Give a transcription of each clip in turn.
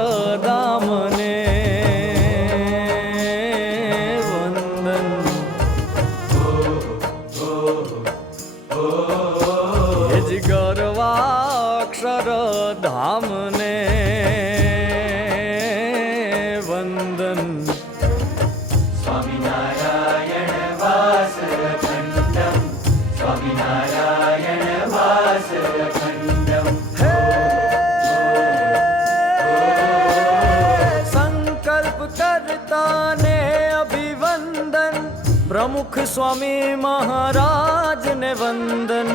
અક્ષરધામને વંદન જ ગર્વાક્ષરધામને વંદન સ્વામિનારાયણ વાસખંડમ સ્વામિનારાયણ વાસખંડમ કરતાને અભિવંદન પ્રમુખ સ્વામી મહારાજ ને વંદન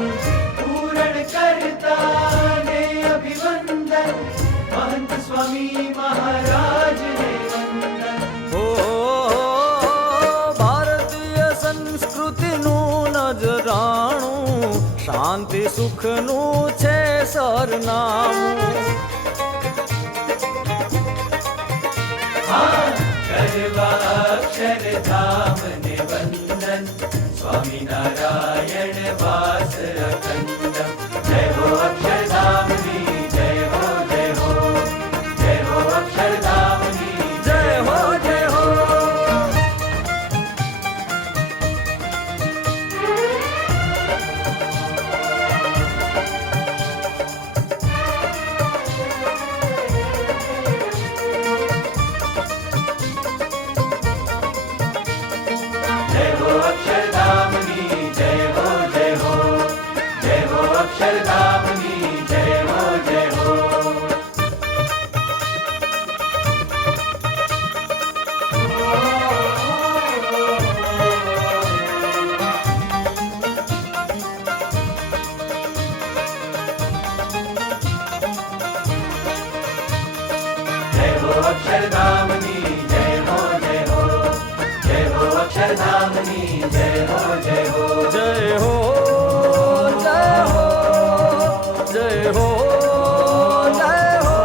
પૂરણ કરતાને અભિવંદન મહંત સ્વામી મહારાજ ને વંદન ઓ ભારતીય સંસ્કૃતિનું નજરાણું શાંતિ સુખનું છે સરનામું અક્ષરધામ ને વંદન સ્વામિનારાયણ વાસ અખંડમ જય હો અક્ષરધામની જય હો જય હો જય હો અક્ષરધામની જય હો જય હો અક્ષરધામની જય હો જય હો જય હો અક્ષરધામની જય હો જય હો જય હો અક્ષરધામની જય હો જય હો જય હો અક્ષરધામની જય હો જય હો જય હો જય હો જય હો જય હો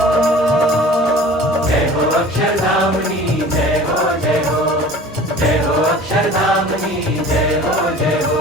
જય હો અક્ષરધામની જય હો જય હો જય હો અક્ષરધામની જય હો જય હો